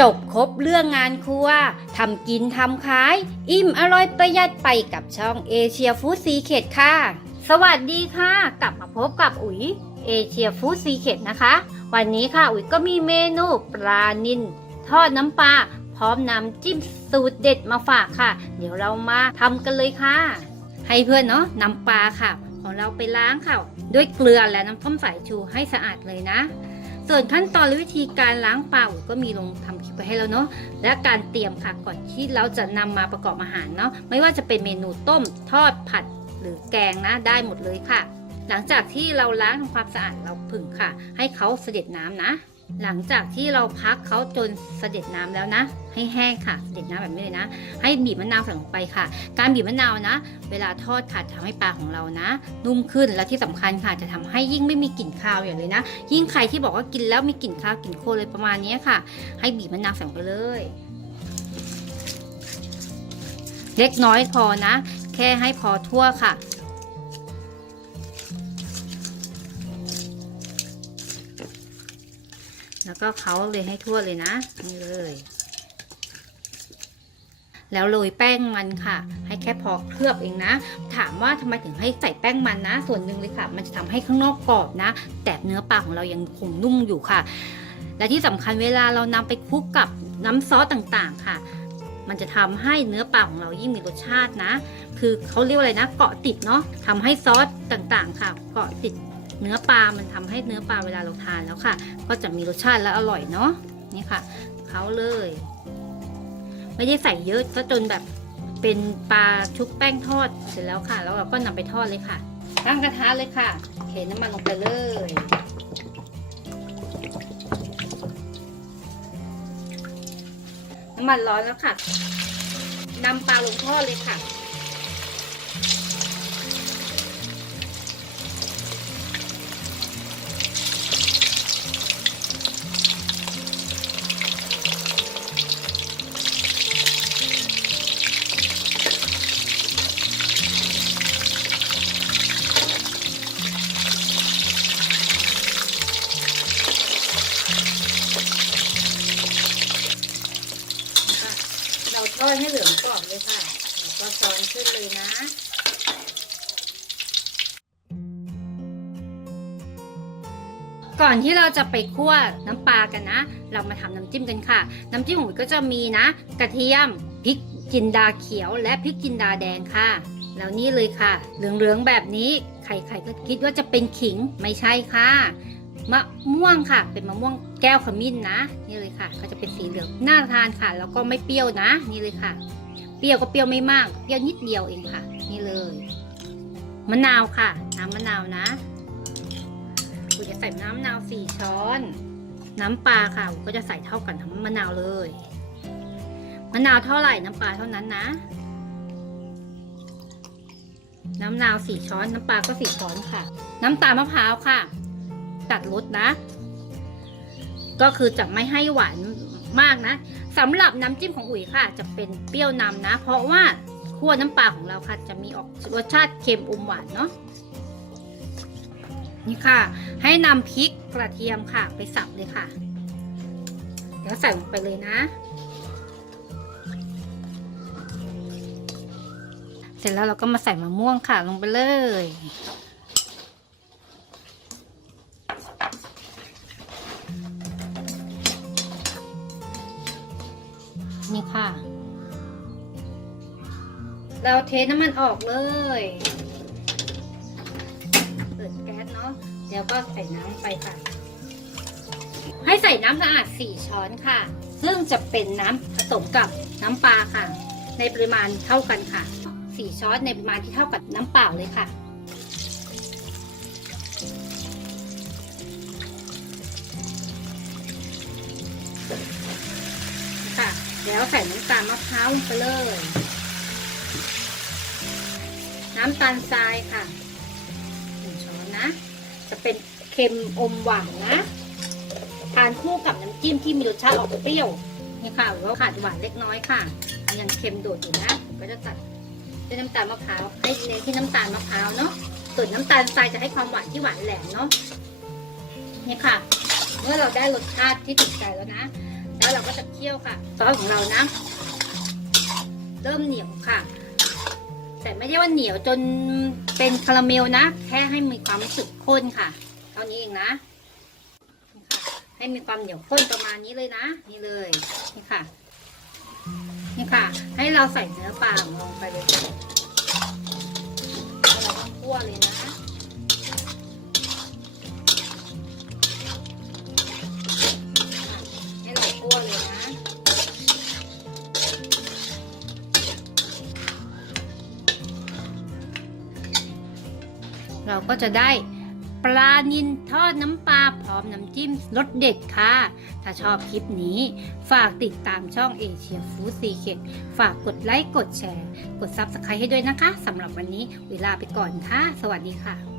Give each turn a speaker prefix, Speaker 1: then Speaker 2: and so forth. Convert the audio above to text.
Speaker 1: จบครบเรื่องงานครัวทำกินทำขาย อิ่มอร่อยประหยัดไปกับช่องเอเชียฟู้ดซีเคดค่ะ สวัสดีค่ะ กลับมาพบกับอุ๋ยเอเชียฟู้ดซีเคดนะคะ วันนี้ค่ะอุ๋ยก็มีเมนูปลานิลทอดน้ำปลาพร้อมน้ำจิ้มสูตรเด็ดมาฝากค่ะ เดี๋ยวเรามาทำกันเลยค่ะ ให้เพื่อนเนาะนำปลาค่ะ ของเราไปล้างค่ะ ด้วยเกลือและน้ำส้มสายชูให้สะอาดเลยนะ ส่วนขั้นตอนและวิธีการล้างปลาอุก็มีลงทำคลิปไปให้แล้วเนาะและการเตรียมค่ะก่อนที่เราจะนำมาประกอบอาหารเนาะไม่ว่าจะเป็นเมนูต้มทอดผัดหรือแกงนะได้หมดเลยค่ะ หลังจากที่เราล้างทำความสะอาดเราผึ่งค่ะ ให้เขาเสด็จน้ำนะ หลังจากที่เราพักเขาจนเสด็จน้ำแล้วนะ ให้แห้งค่ะ เสด็จน้ำแบบนี้เลยนะ ให้บีบมะนาวใส่ลงไปค่ะ การบีบมะนาวนะ เวลาทอดค่ะจะทำให้ปลาของเรานะ นุ่มขึ้นและที่สำคัญค่ะ จะทำให้ยิ่งไม่มีกลิ่นคาวอย่างเลยนะ ยิ่งใครที่บอกว่ากินแล้วมีกลิ่นคาวกลิ่นโคเลยประมาณนี้ค่ะ ให้บีบมะนาวใส่ไปเลย เล็กน้อยพอนะ แค่ให้พอทั่วค่ะ แล้วก็เขาเลยให้ทั่วเลยนะ นี่เลย แล้วโรยแป้งมันค่ะ ให้แค่พอเคลือบเองนะ ถามว่าทำไมถึงให้ใส่แป้งมันนะ ส่วนหนึ่งเลยค่ะ มันจะทำให้ข้างนอกกรอบนะ แต่เนื้อปลาของเรายังคงนุ่มอยู่ค่ะ และที่สำคัญเวลาเรานำไปคลุกกับน้ำซอสต่างๆค่ะมันจะทำให้เนื้อปลาของเรายิ่งมีรสชาตินะ คือเขาเรียกว่าอะไรนะ เกาะติดเนาะทำให้ซอสต่างๆ ค่ะ เกาะติด เนื้อปลา มันทำให้เนื้อปลาเวลาเราทานแล้วค่ะ ก็จะมีรสชาติและอร่อยเนาะนี่ค่ะเขาเลย ไม่ได้ใส่เยอะซะจนแบบเป็นปลาชุบแป้งทอดเสร็จแล้วค่ะ แล้วเราก็นำไปทอดเลยค่ะ ตั้งกระทะเลยค่ะเทน้ำมันลงไปเลยน้ำมันร้อนแล้วค่ะนำปลาลงทอดเลยค่ะ อดให้เหลืองกรอบเลยค่ะแล้วก็ซ้อนขึ้นเลยนะก่อนที่เราจะไปคั่วน้ำปลากันนะ เรามาทำน้ำจิ้มกันค่ะ น้ำจิ้มของก็จะมีนะ กระเทียมพริกจินดาเขียว และพริกจินดาแดงค่ะ แล้วนี่เลยค่ะ เหลืองๆแบบนี้ ใครๆก็คิดว่าจะเป็นขิงไม่ใช่ค่ะ มะม่วงค่ะ เป็นมะม่วงแก้วขมิ้นนะ นี่เลยค่ะ ก็จะเป็นสีเหลืองน่าทานค่ะ แล้วก็ไม่เปรี้ยวนะ นี่เลยค่ะ เปรี้ยวก็เปรี้ยวไม่มาก เปรี้ยวนิดเดียวเองค่ะ นี่เลย มะนาวค่ะ น้ำมะนาวนะกูจะใส่น้ำมะนาวสี่ช้อน น้ำปลาค่ะกูก็จะใส่เท่ากันทั้งมะนาวเลย มะนาวเท่าไหร่น้ำปลาเท่านั้นนะ น้ำมะนาวสี่ช้อน น้ำปลาก็สี่ช้อนค่ะ น้ำตาลมะพร้าวค่ะ ตัดรสนะ ก็คือจะไม่ให้หวานมากนะสำหรับน้ำจิ้มของอุ๋ยค่ะ จะเป็นเปรี้ยวนำนะ เพราะว่าคั่วน้ำปลาของเราค่ะ จะมีออกรสชาติเค็มอมหวานเนาะนี่ค่ะ ให้นำพริกกระเทียมค่ะ ไปสับเลยค่ะเดี๋ยวใส่ลงไปเลยนะ เสร็จแล้วเราก็มาใส่มะม่วงค่ะลงไปเลย นี่ค่ะ เราเทน้ำมันออกเลย เปิดแก๊สเนาะแล้วก็ใส่น้ำไปค่ะ ให้ใส่น้ำสะอาด 4 ช้อนค่ะ ซึ่งจะเป็นน้ำผสมกับน้ำปลาค่ะ ในปริมาณเท่ากันค่ะ 4 ช้อนในปริมาณที่เท่ากับน้ำเปล่าเลยค่ะ แล้วใส่น้ำตาลมะพร้าวลงไปเลย น้ำตาลทรายค่ะหนึ่งช้อนนะ จะเป็นเค็มอมหวานนะ ทานคู่กับน้ำจิ้มที่มีรสชาติออกเปรี้ยวนี่ค่ะหรือว่าขาดหวานเล็กน้อยค่ะ ยังเค็มโดดอยู่นะ ก็จะตัดด้วยน้ำตาลมะพร้าวให้เน้นที่น้ำตาลมะพร้าวเนาะส่วนน้ำตาลทรายจะให้ความหวานที่หวานแหลมเนาะนี่ค่ะ เมื่อเราได้รสชาติที่ถูกใจแล้วนะ แล้วเราก็จะเคี่ยวค่ะซอสของเรานะ เริ่มเหนียวค่ะ แต่ไม่ใช่ว่าเหนียวจนเป็นคาราเมลนะ แค่ให้มีความรู้สึกข้นค่ะ เท่านี้เองนะ ให้มีความเหนียวข้นประมาณนี้เลยนะ นี่เลย นี่ค่ะ นี่ค่ะ ให้เราใส่เนื้อปลาลงไปเลยค่ะเราต้องคั่วเลยนะ เราก็จะได้ปลานินทอดน้ำปลาพร้อมน้ำจิ้มรสเด็ดค่ะ ถ้าชอบคลิปนี้ฝากติดตามช่องเอเชียฟู้ดซีเค็ดฝากกดไลค์ กดแชร์ กดซับสไครต์ให้ด้วยนะคะสำหรับวันนี้เวลาไปก่อนค่ะ สวัสดีค่ะ